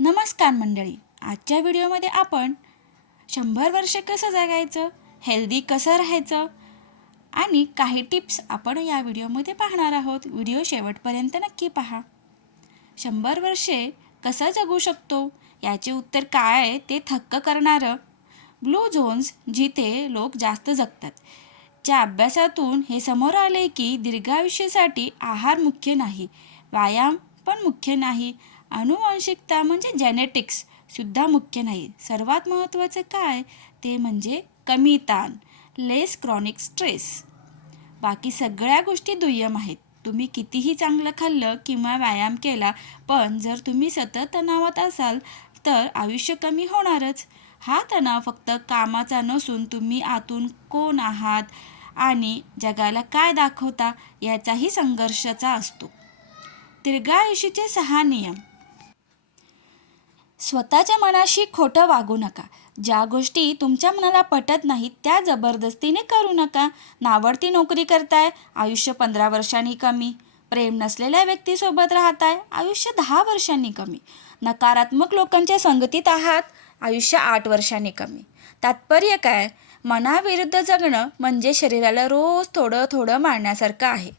नमस्कार मंडळी. आजच्या व्हिडिओमध्ये आपण 100 वर्ष कसं जगायचं, हेल्दी कसं राहायचं आणि काही टिप्स आपण या व्हिडिओमध्ये पाहणार आहोत. व्हिडिओ शेवटपर्यंत नक्की पहा. 100 वर्षे कसं जगू शकतो याचे उत्तर काय आहे ते थक्क करणारं. ब्लू झोन्स जिथे लोक जास्त जगतात च्या अभ्यासातून हे समोर आले की दीर्घायुष्यासाठी आहार मुख्य नाही, व्यायाम पण मुख्य नाही, अनुवांशिकता म्हणजे जेनेटिक्स सुद्धा मुख्य नाही. सर्वात महत्त्वाचं काय ते म्हणजे कमी ताण, लेस क्रॉनिक स्ट्रेस. बाकी सगळ्या गोष्टी दुय्यम आहेत. तुम्ही कितीही चांगलं खाल्लं किंवा व्यायाम केला, पण जर तुम्ही सतत तणावात असाल तर आयुष्य कमी होणारच. हा तणाव फक्त कामाचा नसून तुम्ही आतून कोण आहात आणि जगाला काय दाखवता याचाही संघर्षाचा असतो. दीर्घायुष्याचे 6 नियम. स्वतःच्या मनाशी खोटं वागू नका. ज्या गोष्टी तुमच्या मनाला पटत नाहीत त्या जबरदस्तीने करू नका. नावडती नोकरी करताय, आयुष्य 15 वर्षांनी कमी. प्रेम नसलेल्या व्यक्तीसोबत राहताय, आयुष्य 10 वर्षांनी कमी. नकारात्मक लोकांच्या संगतीत आहात, आयुष्य 8 वर्षांनी कमी. तात्पर्य काय? मनाविरुद्ध जगणं म्हणजे शरीराला रोज थोडं थोडं मारण्यासारखं आहे.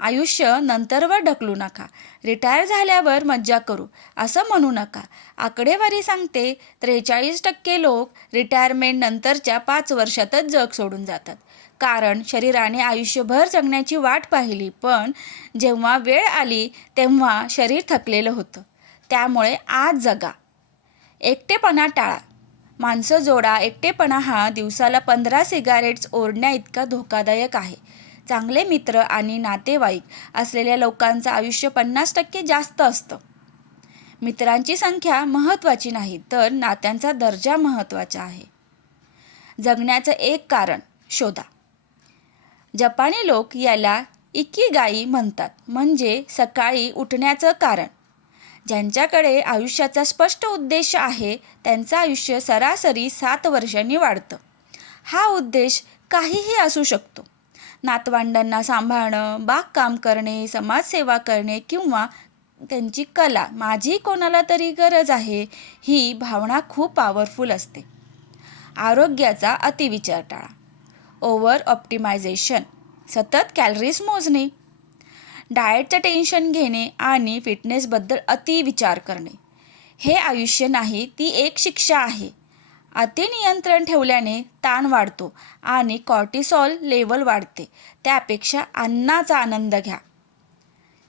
आयुष्य नंतरवर ढकलू नका. रिटायर झाल्यावर मज्जा करू असं म्हणू नका. आकडेवारी सांगते 43% लोक रिटायरमेंट नंतरच्या 5 वर्षातच जग सोडून जातात. कारण शरीराने आयुष्यभर जगण्याची वाट पाहिली, पण जेव्हा वेळ आली तेव्हा शरीर थकलेलं होतं. त्यामुळे आज जगा. एकटेपणा टाळा. माणसं जोडा. एकटेपणा हा दिवसाला 15 सिगारेट्स ओढण्या इतका धोकादायक आहे. चांगले मित्र आणि नातेवाईक असलेल्या लोकांचं आयुष्य 50% जास्त असतं. मित्रांची संख्या महत्त्वाची नाही, तर नात्यांचा दर्जा महत्त्वाचा आहे. जगण्याचं एक कारण शोधा. जपानी लोक याला इकिगाई म्हणतात, म्हणजे सकाळी उठण्याचं कारण. ज्यांच्याकडे आयुष्याचा स्पष्ट उद्देश आहे त्यांचं आयुष्य सरासरी 7 वर्षांनी वाढतं. हा उद्देश काहीही असू शकतो. नातवंडांना सांभाळणं, बागकाम करणे, समाजसेवा करणे किंवा त्यांची कला. माझी कोणाला तरी गरज आहे ही भावना खूप पॉवरफुल असते. आरोग्याचा अतिविचार टाळा. ओव्हर ऑप्टिमायझेशन, सतत कॅलरीज मोजणे, डाएटचं टेन्शन घेणे आणि फिटनेसबद्दल अतिविचार करणे हे आयुष्य नाही, ती एक शिक्षा आहे. अतिनियंत्रण ठेवल्याने ताण वाढतो आणि कॉर्टिसॉल लेवल वाढते. त्यापेक्षा अन्नाचा आनंद घ्या.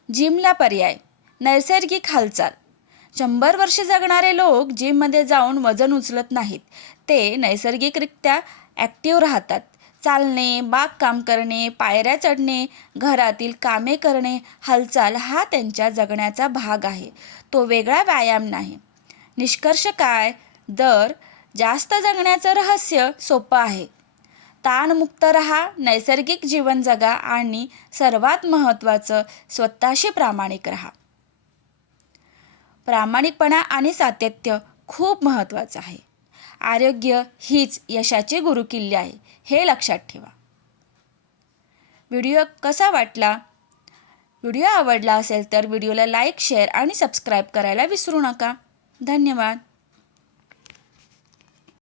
जिमला पर्याय. नैसर्गिक हालचाल. 100 वर्ष जगणारे लोक जिममध्ये जाऊन वजन उचलत नाहीत. ते नैसर्गिकरित्या ॲक्टिव्ह राहतात. चालणे, बागकाम करणे, पायऱ्या चढणे, घरातील कामे करणे, हालचाल हा त्यांच्या जगण्याचा भाग आहे. तो वेगळा व्यायाम नाही. निष्कर्ष काय? जास्त जगण्याचं रहस्य सोपं आहे. ताणमुक्त राहा, नैसर्गिक जीवन जगा आणि सर्वात महत्त्वाचं स्वतःशी प्रामाणिक राहा. प्रामाणिकपणा आणि सातत्य खूप महत्त्वाचं आहे. आरोग्य हीच यशाची गुरुकिल्ली आहे, हे लक्षात ठेवा. व्हिडिओ कसा वाटला? व्हिडिओ आवडला असेल तर व्हिडिओला लाईक, शेअर आणि सबस्क्राईब करायला विसरू नका. धन्यवाद.